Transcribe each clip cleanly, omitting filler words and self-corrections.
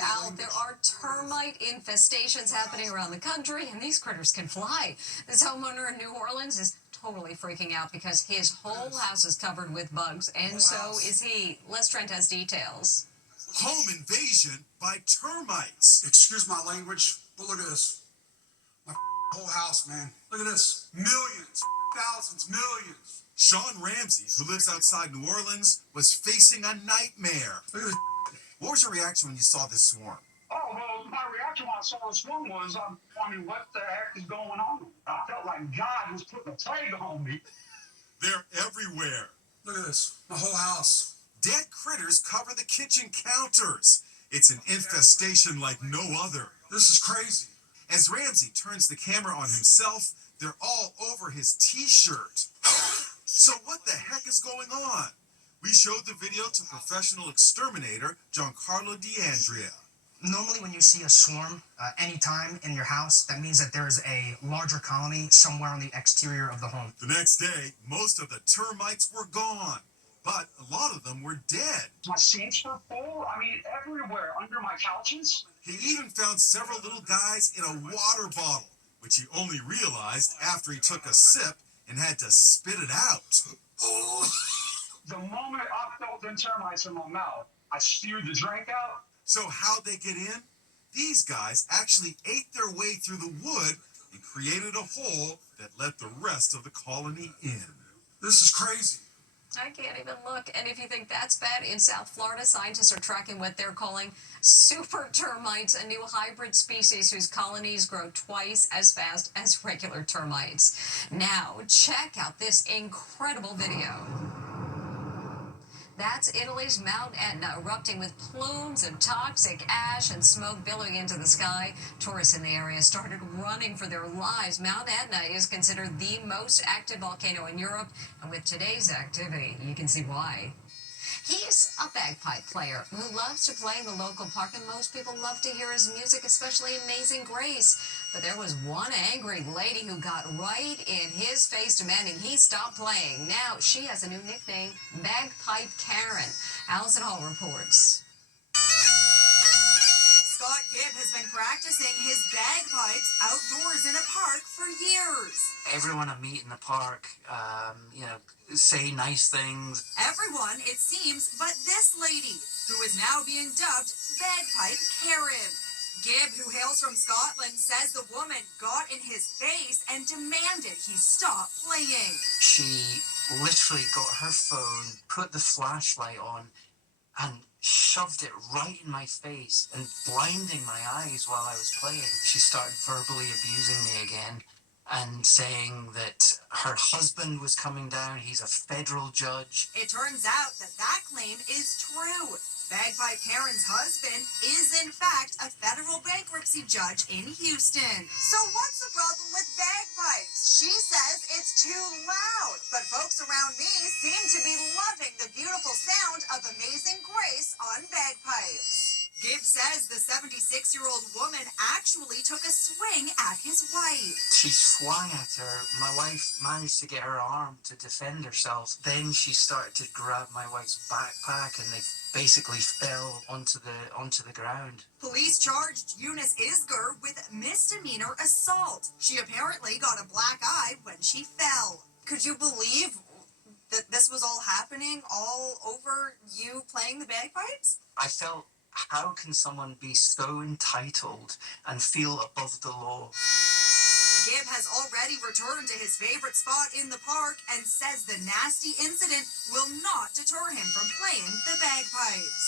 Al, there are termite infestations happening around the country, and these critters can fly. This homeowner in New Orleans is totally freaking out because his whole house is covered with bugs, and so is he. Les Trent has details. Home invasion by termites. Excuse my language, but look at this. My whole house, man. Look at this. Millions, thousands, millions. Sean Ramsey, who lives outside New Orleans, was facing a nightmare. Look at this. What was your reaction when you saw this swarm? Oh, well, my reaction when I saw this one was, I mean, what the heck is going on? I felt like God was putting a plague on me. They're everywhere. Look at this. My whole house. Dead critters cover the kitchen counters. It's an infestation like no other. This is crazy. As Ramsey turns the camera on himself, they're all over his t-shirt. So what the heck is going on? We showed the video to professional exterminator Giancarlo D'Andrea. Normally when you see a swarm anytime in your house, that means that there is a larger colony somewhere on the exterior of the home. The next day, most of the termites were gone, but a lot of them were dead. My sinks were full. I mean, everywhere, under my couches. He even found several little guys in a water bottle, which he only realized after he took a sip and had to spit it out. The moment I felt them termites in my mouth, I spewed the drink out. So how'd they get in? These guys actually ate their way through the wood and created a hole that let the rest of the colony in. This is crazy. I can't even look. And if you think that's bad, in South Florida, scientists are tracking what they're calling super termites, a new hybrid species whose colonies grow twice as fast as regular termites. Now, check out this incredible video. That's Italy's Mount Etna erupting with plumes of toxic ash and smoke billowing into the sky. Tourists in the area started running for their lives. Mount Etna is considered the most active volcano in Europe, and with today's activity, you can see why. He's a bagpipe player who loves to play in the local park, and most people love to hear his music, especially Amazing Grace. But there was one angry lady who got right in his face demanding he stop playing. Now she has a new nickname, Bagpipe Karen. Allison Hall reports. Scott Gibb has been practicing his bagpipes outdoors in a park for years. Everyone I meet in the park, say nice things. Everyone, it seems, but this lady, who is now being dubbed Bagpipe Karen. Gibb, who hails from Scotland, says the woman got in his face and demanded he stop playing. She literally got her phone, put the flashlight on, and shoved it right in my face and blinding my eyes while I was playing. She started verbally abusing me again and saying that her husband was coming down. He's a federal judge. It turns out that claim is true. Bagpipe Karen's husband is, in fact, a federal bankruptcy judge in Houston. So what's the problem with bagpipes? She says it's too loud, but folks around me seem to be loving the beautiful sound of Amazing Grace on bagpipes. Gibb says the 76-year-old woman actually took a swing at his wife. She swung at her. My wife managed to get her arm to defend herself. Then she started to grab my wife's backpack, and they basically fell onto the ground. Police charged Eunice Isger with misdemeanor assault. She apparently got a black eye when she fell. Could you believe that this was all happening all over you playing the bagpipes? I felt, how can someone be so entitled and feel above the law? Gibb has already returned to his favorite spot in the park and says the nasty incident will not deter him from playing the bagpipes.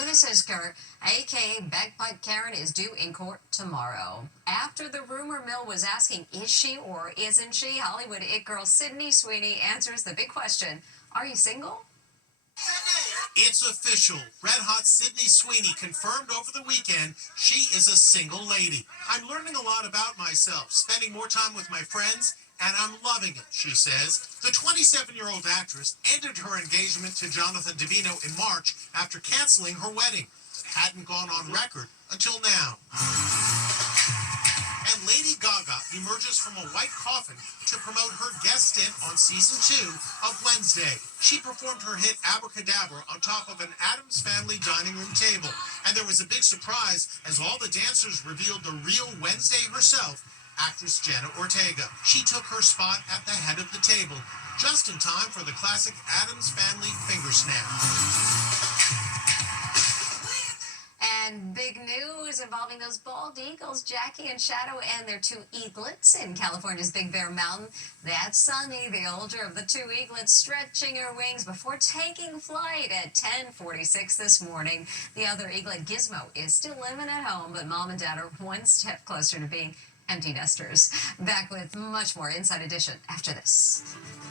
Eunice Isger, a.k.a. Bagpipe Karen, is due in court tomorrow. After the rumor mill was asking, is she or isn't she, Hollywood it girl Sydney Sweeney answers the big question, are you single? It's official. Red Hot Sydney Sweeney confirmed over the weekend she is a single lady. I'm learning a lot about myself, spending more time with my friends, and I'm loving it, she says. The 27-year-old actress ended her engagement to Jonathan Davino in March after canceling her wedding. It hadn't gone on record until now. And Lady Gaga emerges from a white coffin to promote her guest stint on season 2 of Wednesday. She performed her hit Abracadabra on top of an Addams Family dining room table. And there was a big surprise as all the dancers revealed the real Wednesday herself, actress Jenna Ortega. She took her spot at the head of the table, just in time for the classic Addams Family finger snap. And big news involving those bald eagles, Jackie and Shadow, and their 2 eaglets in California's Big Bear Mountain. That's Sunny, the older of the 2 eaglets, stretching her wings before taking flight at 10:46 this morning. The other eaglet, Gizmo, is still living at home, but Mom and Dad are one step closer to being empty nesters. Back with much more Inside Edition after this.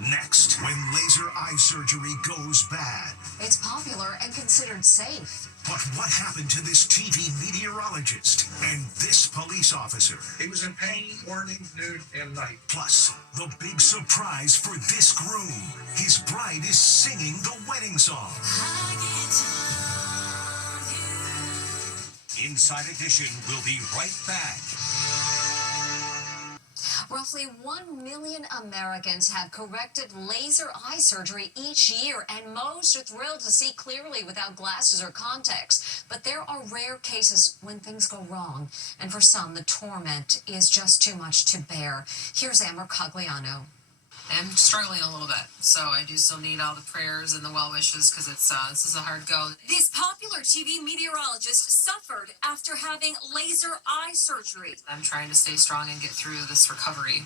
Next, when laser eye surgery goes bad. It's popular and considered safe. But what happened to this TV meteorologist and this police officer? He was in pain morning, noon, and night. Plus, the big surprise for this groom. His bride is singing the wedding song. Inside Edition will be right back. Roughly 1 million Americans have corrected laser eye surgery each year, and most are thrilled to see clearly without glasses or contacts. But there are rare cases when things go wrong, and for some, the torment is just too much to bear. Here's Amber Cogliano. I'm struggling a little bit, so I do still need all the prayers and the well wishes because this is a hard go. This popular TV meteorologist suffered after having laser eye surgery. I'm trying to stay strong and get through this recovery.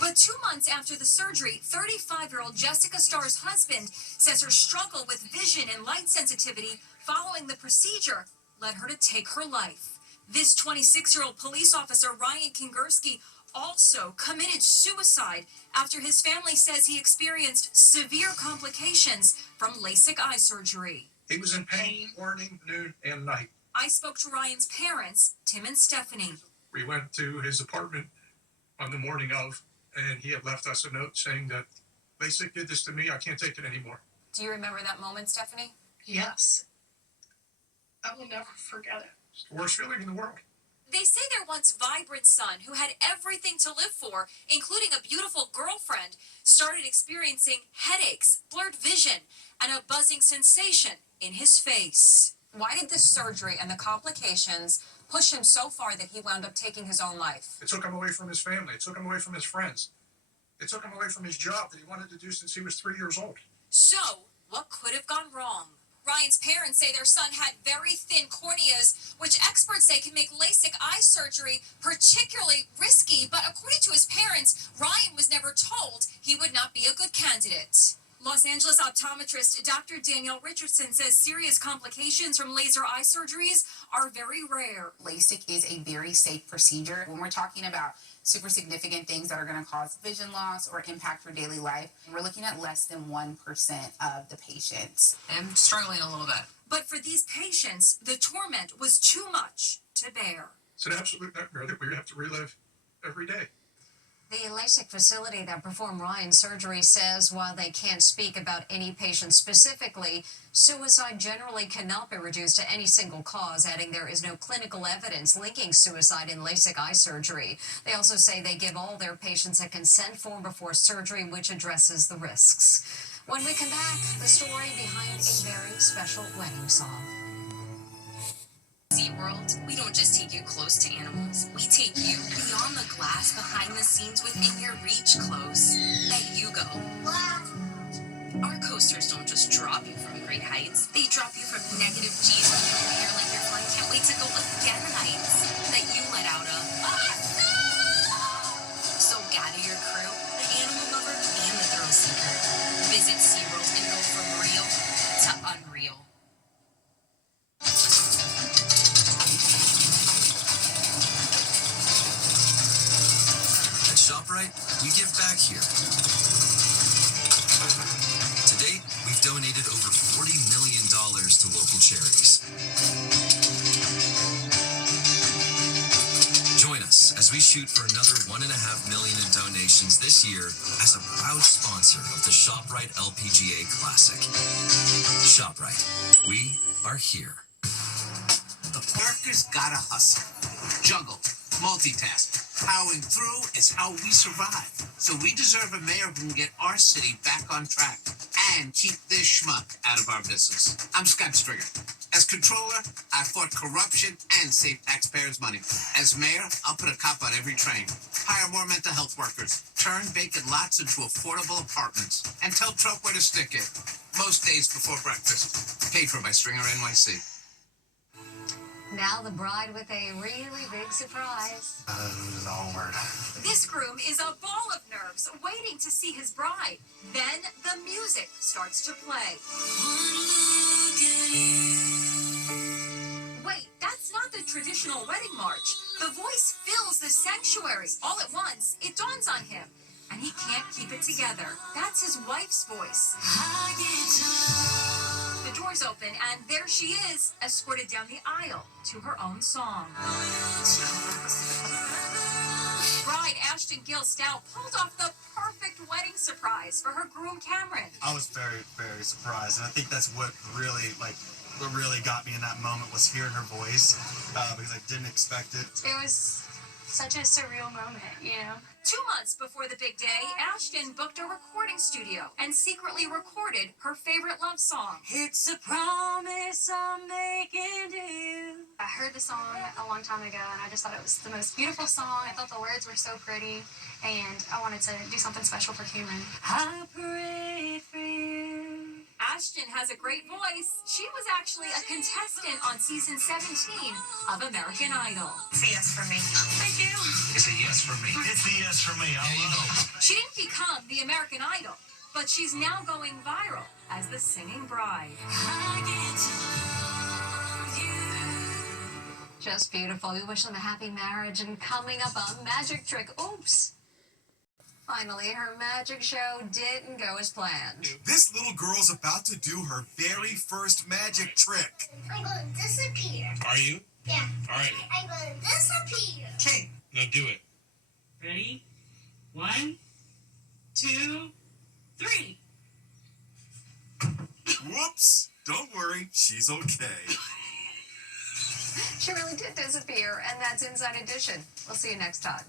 But 2 months after the surgery, 35-year-old Jessica Starr's husband says her struggle with vision and light sensitivity following the procedure led her to take her life. This 26-year-old police officer, Ryan Kingersky, also committed suicide after his family says he experienced severe complications from LASIK eye surgery. He was in pain morning, noon, and night. I spoke to Ryan's parents, Tim and Stephanie. We went to his apartment on the morning of, and he had left us a note saying that LASIK did this to me. I can't take it anymore. Do you remember that moment, Stephanie? Yes. I will never forget it. It's the worst feeling in the world. They say their once vibrant son, who had everything to live for, including a beautiful girlfriend, started experiencing headaches, blurred vision, and a buzzing sensation in his face. Why did this surgery and the complications push him so far that he wound up taking his own life? It took him away from his family. It took him away from his friends. It took him away from his job that he wanted to do since he was 3 years old. So, what could have gone wrong? Ryan's parents say their son had very thin corneas, which experts say can make LASIK eye surgery particularly risky. But according to his parents, Ryan was never told he would not be a good candidate. Los Angeles optometrist Dr. Danielle Richardson says serious complications from laser eye surgeries are very rare. LASIK is a very safe procedure. When we're talking about super significant things that are going to cause vision loss or impact your daily life, we're looking at less than 1% of the patients. I'm struggling a little bit. But for these patients, the torment was too much to bear. It's an absolute nightmare that we have to relive every day. The LASIK facility that performed Ryan's surgery says while they can't speak about any patient specifically, suicide generally cannot be reduced to any single cause, adding there is no clinical evidence linking suicide in LASIK eye surgery. They also say they give all their patients a consent form before surgery, which addresses the risks. When we come back, the story behind a very special wedding song. SeaWorld, we don't just take you close to animals. We take you beyond the glass, behind the scenes, within your reach, close. Let you go. Our coasters don't just drop you from great heights. They drop you from negative G's when you feel like your flight can't wait to go again heights that you let out of. So gather your crew, the animal lover and the thrill seeker. Visit SeaWorld and go from real to unreal. ShopRite, we give back here. To date, we've donated over $40 million to local charities. Join us as we shoot for another $1.5 million in donations this year as a proud sponsor of the ShopRite LPGA Classic. ShopRite, we are here. The parker's gotta hustle, juggle, multitask. Powering through is how we survive. So we deserve a mayor who can get our city back on track and keep this schmuck out of our business. I'm Scott Stringer. As controller, I fought corruption and saved taxpayers' money. As mayor, I'll put a cop on every train, hire more mental health workers, turn vacant lots into affordable apartments, and tell Trump where to stick it. Most days before breakfast. Paid for by Stringer NYC. Now the bride with a really big surprise. Lord. This groom is a ball of nerves waiting to see his bride. Then the music starts to play. Wait, that's not the traditional wedding march. The voice fills the sanctuary. All at once, it dawns on him, and he can't keep it together. That's his wife's voice. The doors open, and there she is, escorted down the aisle to her own song. Bride Ashton Gill Stout pulled off the perfect wedding surprise for her groom Cameron. I was very, very surprised, and I think that's what really got me in that moment was hearing her voice, because I didn't expect it. It was such a surreal moment, you know? 2 months before the big day, Ashton booked a recording studio and secretly recorded her favorite love song. It's a promise I'm making to you. I heard the song a long time ago, and I just thought it was the most beautiful song. I thought the words were so pretty, and I wanted to do something special for Cameron. I prayed for you. Ashton has a great voice. She was actually a contestant on season 17 of American Idol. It's a yes for me. Thank you. It's a yes for me. It's the yes for me. I love it. She didn't become the American Idol, but she's now going viral as the singing bride. Just beautiful. We wish them a happy marriage. And coming up, a magic trick. Oops. Finally, her magic show didn't go as planned. This little girl's about to do her very first magic trick. I'm going to disappear. Are you? Yeah. All right. I'm going to disappear. Okay. Now do it. Ready? 1, 2, 3. Whoops. Don't worry, she's okay. She really did disappear, and that's Inside Edition. We'll see you next time.